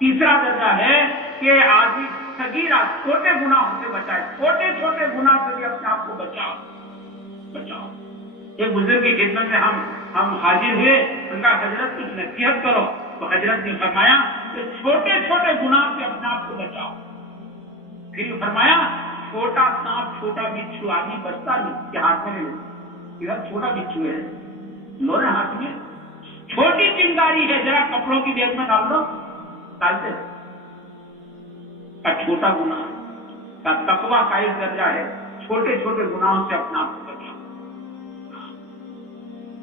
تیسرا درجہ ہے کہ آدمی صغیرہ چھوٹے گناہوں سے بچائے، چھوٹے چھوٹے گناہ سے بھی اپنے آپ کو بچاؤ۔ ایک بزرگ کی خدمت میں ہم حاضر ہوئے، ان کا حضرت کچھ نصیحت کرو، تو حضرت نے فرمایا کہ چھوٹے چھوٹے گناہ سے اپنے آپ کو بچاؤ۔ پھر فرمایا چھوٹا سانپ چھوٹا بچھو آدمی بچتا نہیں کہ ہاتھ میں لے لو، چھوٹا بچھو ہے لو نا ہاتھ میں، چھوٹی چنگاری ہے ذرا کپڑوں کی بیگ میں ڈال دو، ڈالتے کا چھوٹا گناہ کا تقویٰ کا ایک درجہ ہے، چھوٹے چھوٹے گناہوں سے اپنا آپ کو بچاؤ۔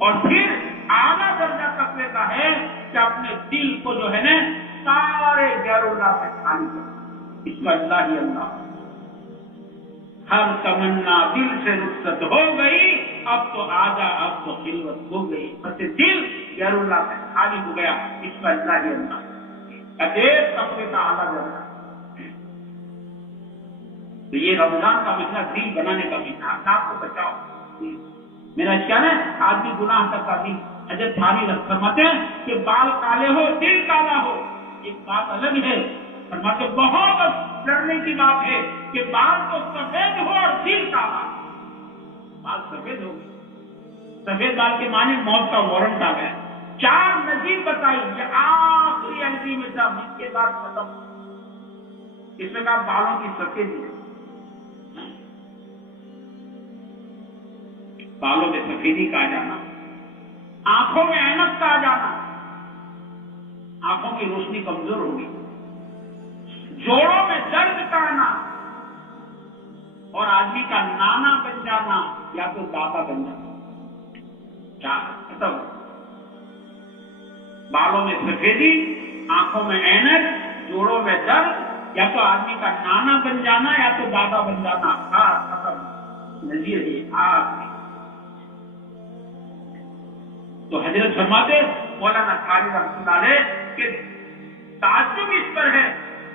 اور پھر اعلیٰ درجہ تقوی کا ہے کہ اپنے دل کو جو ہے نا سارے غیر اللہ سے خالی کرو، اس میں اللہ ہی اللہ، ہر تمنا دل سے رخصت ہو گئی، اب تو آجا اب تو خلوت ہو گئی، بس دل غیر اللہ سے خالی ہو گیا، اس میں اللہ ہی اللہ، ایک تقوی کا اعلیٰ درجہ۔ تو یہ رمضان کا مہینہ دل بنانے کا مہینہ، اپنے آپ کو بچاؤ۔ میرا کیا ہے آدمی گناہ کرتا نہیں، حضرت تھانی فرماتے ہیں کہ بال کالے ہو دل کالا ہو، ایک بات الگ ہے، فرماتے بہت ڈرنے کی بات ہے کہ بال تو سفید ہو اور دل کالا، بال سفید ہو گئے، سفید بال کے معنی موت کا وارنٹ آ گیا، 4 نظیر بتائی کہ آخری انٹری میں تھا، اس کے بعد ختم، اس میں کہا بالوں کی سفیدی، بالوں میں سفیدی کا آ جانا، آنکھوں میں اینک کا آ جانا، آنکھوں کی روشنی کمزور ہوگی، جوڑوں میں درد کا آنا، اور آدمی کا نانا بن جانا یا تو دادا بن جانا، ختم، بالوں میں سفیدی، آنکھوں میں اینک، جوڑوں میں درد، یا تو آدمی کا نانا بن جانا یا تو دادا بن جانا، ختم، نظیر ہے آخری۔ تو حضرت فرماتے مولانا قاری رحمۃ اللہ علیہ کہ تعجب اس پر ہے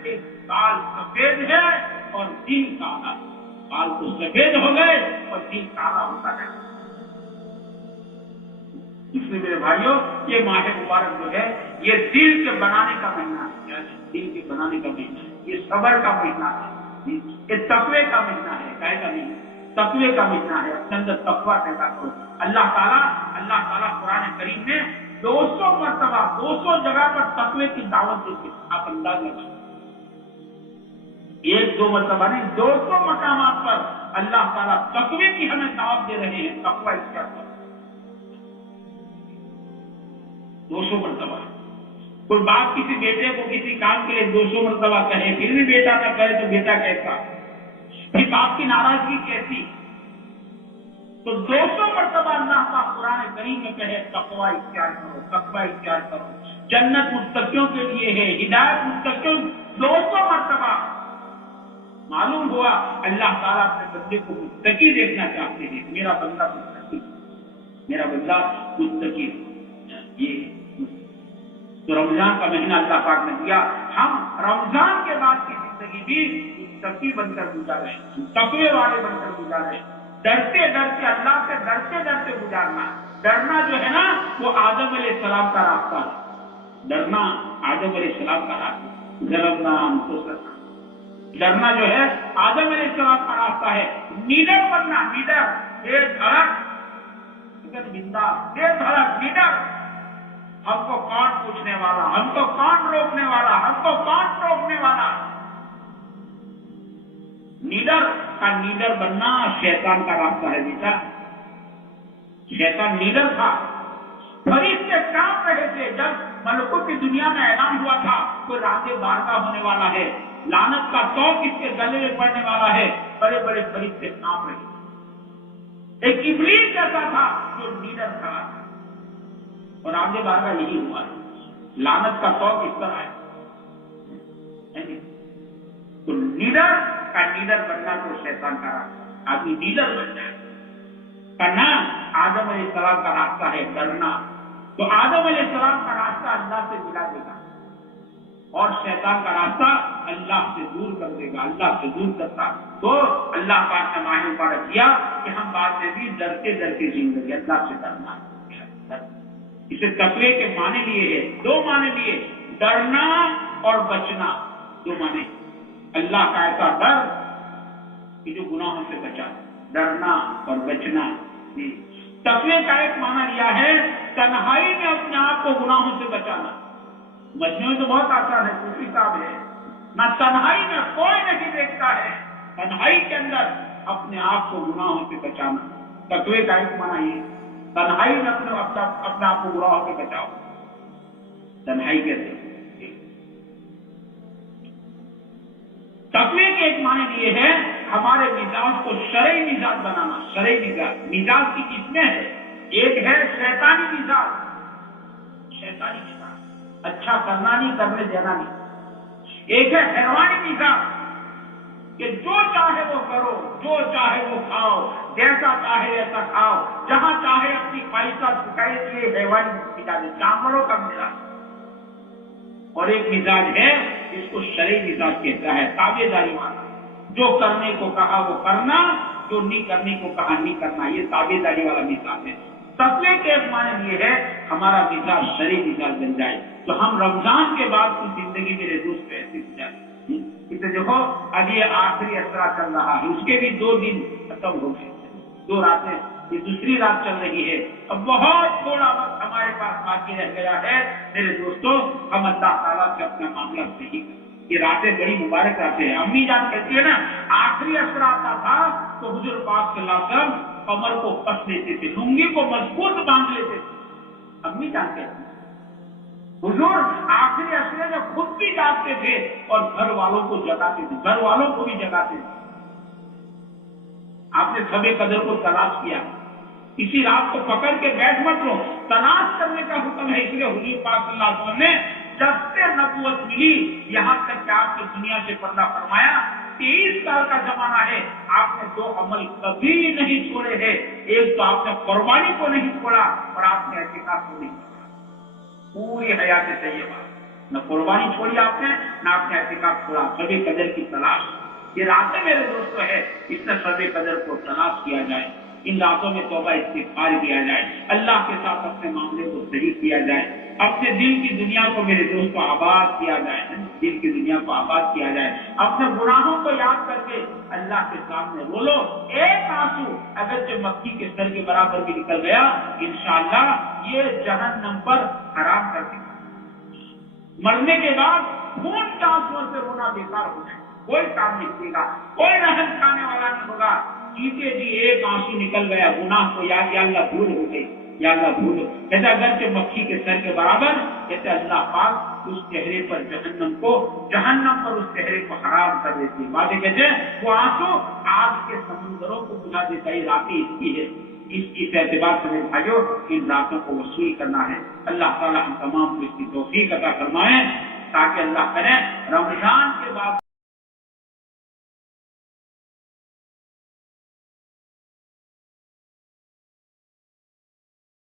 کہ بال سفید ہے اور دل کالا، بال تو سفید ہو گئے اور دل کالا ہوتا ہے۔ اس لیے میرے بھائیوں یہ ماہ مبارک جو ہے یہ دل کے بنانے کا مہینہ ہے، دل کے بنانے کا مہینہ ہے، یہ صبر کا مہینہ ہے، یہ تقوی کا مہینہ ہے، کہے گا نہیں تقوی کا مہینہ ہے، اپنے اندر تقویٰ پیدا کرو۔ اللہ تعالیٰ قرآن کریم میں 200 مرتبہ 200 جگہ پر تقوی کی دعوت دیتے ہیں، آپ انداز لگائیں، 1-2 مرتبہ نہیں 200 مقامات پر اللہ تعالیٰ تقوی کی ہمیں دعوت دے رہے ہیں، تقوی اختیار کرو، 200 مرتبہ۔ کوئی باپ کسی بیٹے کو کسی کام کے لیے 200 مرتبہ کہے پھر بھی بیٹا نہ کرے تو بیٹا کیسا، پھر باپ کی ناراضگی کیسی؟ تو 200 مرتبہ اللہ کا قرآن کریم میں کہے تقوی اختیار کرو، تقوی اختیار کرو، جنت متقیوں کے لیے ہے، ہدایت متقیوں، 200 مرتبہ۔ معلوم ہوا اللہ تعالیٰ اپنے بندے کو متقی دیکھنا چاہتے ہیں، میرا بندہ متقی، میرا بندہ متقی، یہ تو رمضان کا مہینہ اللہ پاک نے دیا، ہم رمضان کے بعد کی زندگی بھی متقی بن کر گزارے، تقوی والے بن کر گزارے، ڈرتے ڈرتے اللہ سے ڈرتے ڈرتے گزارنا۔ ڈرنا جو ہے نا وہ آدم علیہ السلام کا راستہ ہے، ڈرنا آدم علیہ السلام کا راستہ، ضربنا انفسنا، ڈرنا جو ہے آدم علیہ السلام کا راستہ ہے۔ نیڈر بننا، نیڈر، بے دھڑک، بندہ، بے دھڑک، نیڈر، ہم کو کون پوچھنے والا، ہم کو کون روکنے والا، ہم کو کون ٹوکنے والا۔ نیڈر کا نیڈر بننا شیطان کا راستہ ہے بیٹا، شیطان نیڈر تھا، فرشتے کام رہے تھے جب ملکوت کی دنیا میں اعلان ہوا تھا کوئی رات بارگاہ ہونے والا ہے، لعنت کا توق اس کے گلے میں پڑنے والا ہے، بڑے بڑے فرشتے کام رہے تھے، ایک ابلیس جیسا تھا جو نیڈر تھا، اور آگے بارگاہ یہی ہوا ہے، لعنت کا توق اس طرح ہے۔ تو نیڈر کا نیڈر بننا تو شیطان کا راستہ، آدمی نیڈر بن جائے، کرنا آدم علیہ السلام کا راستہ ہے ڈرنا، تو آدم علیہ السلام کا راستہ اللہ سے ملا دے گا، اور شیطان کا راستہ اللہ سے دور کر دے گا، اللہ سے دور کرتا۔ تو اللہ پاک نے ماہ مبارک کیا کہ ہم بعد میں بھی ڈرتے ڈرتے زندگی، اللہ سے ڈرنا، اسے تقوی کے معنی لیے ہے، 2 معنی لیے، ڈرنا اور بچنا، دو معنی۔ اللہ کا ایسا ڈر کہ جو گناہوں سے بچا، ڈرنا اور بچنا۔ تقوی کا ایک معنی لیا ہے تنہائی میں اپنے آپ کو گناہوں سے بچانا۔ مجمع میں تو بہت آسان ہے، صوفی صاحب ہے نہ، تنہائی میں کوئی نہیں دیکھتا ہے، تنہائی کے اندر اپنے آپ کو گناہوں سے بچانا۔ تقوی کا ایک معنی یہ، تنہائی میں اپنے آپ کو گناہوں سے بچاؤ، تنہائی کے اندر۔ تقوی کے ایک معنی یہ ہے ہمارے مزاج کو شرعی مزاج بنانا۔ شرعی مزاج کی قسمیں ہیں، ایک ہے شیطانی مزاج، شیطانی مزاج اچھا کرنا نہیں، کرنے دینا نہیں۔ ایک ہے حیوانی مزاج کہ جو چاہے وہ کرو، جو چاہے وہ کھاؤ، جیسا چاہے ایسا کھاؤ، جہاں چاہے اپنی خواہشات پکائے، یہ حیوانی مزاج ہے، جانوروں کا مزاج۔ اور ایک مزاج ہے جس کو شرعی مزاج کہتا ہے، تابع داری والا، جو کرنے کو کہا وہ کرنا، جو نہیں کرنے کو کہا نہیں کرنا، یہ تابع داری والا مزاج ہے۔ تقوی کے ایک معنی یہ ہے ہمارا مزاج شرعی مزاج بن جائے، تو ہم رمضان کے بعد کی زندگی میرے دوست ایسی ہو جائے۔ اسے دیکھو اب یہ آخری اسرا چل رہا ہے، اس کے بھی 2 دن ختم ہو گئے، 2 راتیں، یہ دوسری رات چل رہی ہے، اب بہت تھوڑا وقت ہمارے پاس باقی رہ گیا ہے۔ میرے دوستوں، ہم اللہ تعالیٰ سے اپنا معاملہ صحیح کریں۔ یہ راتیں بڑی مبارک راتیں ہیں۔ امی جان کہتی ہے نا، آخری اسرا آتا تھا تو حضور پاک صلی اللہ علیہ وسلم کمر کو کس لیتے تھے، لنگی کو مضبوط باندھ لیتے تھے۔ امی جان کہتی ہے حضور آخری اسرے میں خود بھی جاگتے تھے اور گھر والوں کو جگاتے تھے، گھر والوں کو بھی جگاتے تھے۔ آپ نے شب قدر کو تلاش کیا، اسی رات کو پکڑ کے بیٹھ مت لو، تلاش کرنے کا حکم ہے۔ اس لیے حضور پاک صلی اللہ علیہ وسلم نے جب سے نبوت ملی یہاں تک کہ آپ کی دنیا سے پردہ فرمایا، 23 سال کا زمانہ ہے، آپ نے 2 عمل کبھی نہیں چھوڑے ہیں۔ ایک تو آپ نے قربانی کو نہیں چھوڑا اور آپ نے اعتکاف کو نہیں چھوڑا، پوری حیات طیبہ نہ قربانی چھوڑی آپ نے، نہ آپ نے اعتکاف چھوڑا۔ شب قدر کی تلاش، یہ راتیں میرے دوستوں ہے، اس نے شب قدر کو تلاش کیا جائے، ان راتوں میں توبہ استغفار کیا جائے، اللہ کے ساتھ اپنے معاملے کو صحیح کیا جائے، اپنے دل کی دنیا کو میرے دوستوں آباد کیا جائے، دل کی دنیا کو آباد کیا جائے، اپنے گناہوں کو یاد کر کے اللہ کے سامنے رو لو۔ ایک آنسو اگر جو مکھی کے سر کے برابر بھی نکل گیا، انشاءاللہ یہ جہنم پر حرام کر دے گا۔ مرنے کے بعد خون کے آنسوؤں سے رونا بیکار ہو جائے، کوئی کام نہیں دے گا، کوئی رحم کھانے والا نہیں ہوگا۔ جیتے جی ایک آنسو نکل گیا، گناہ کو یاد، یا اللہ بھول ہو گئی، یا اللہ بھول ہو، کہتے اگرچہ مکھی کے سر کے برابر، کہتے اللہ پاک اس چہرے پر جہنم پر اس چہرے کو حرام کر دیتی ہے۔ بعد کہتے ہیں وہ آنسو آگ کے سمندروں کو بجھا دیتا ہے، راتیں اس کی ہے۔ اس اعتبار سے میرے بھائیوں ان راتوں کو وصول کرنا ہے۔ اللہ تعالیٰ ہم تمام کو اس کی توفیق عطا فرمائے تاکہ اللہ کرے رمضان کے بعد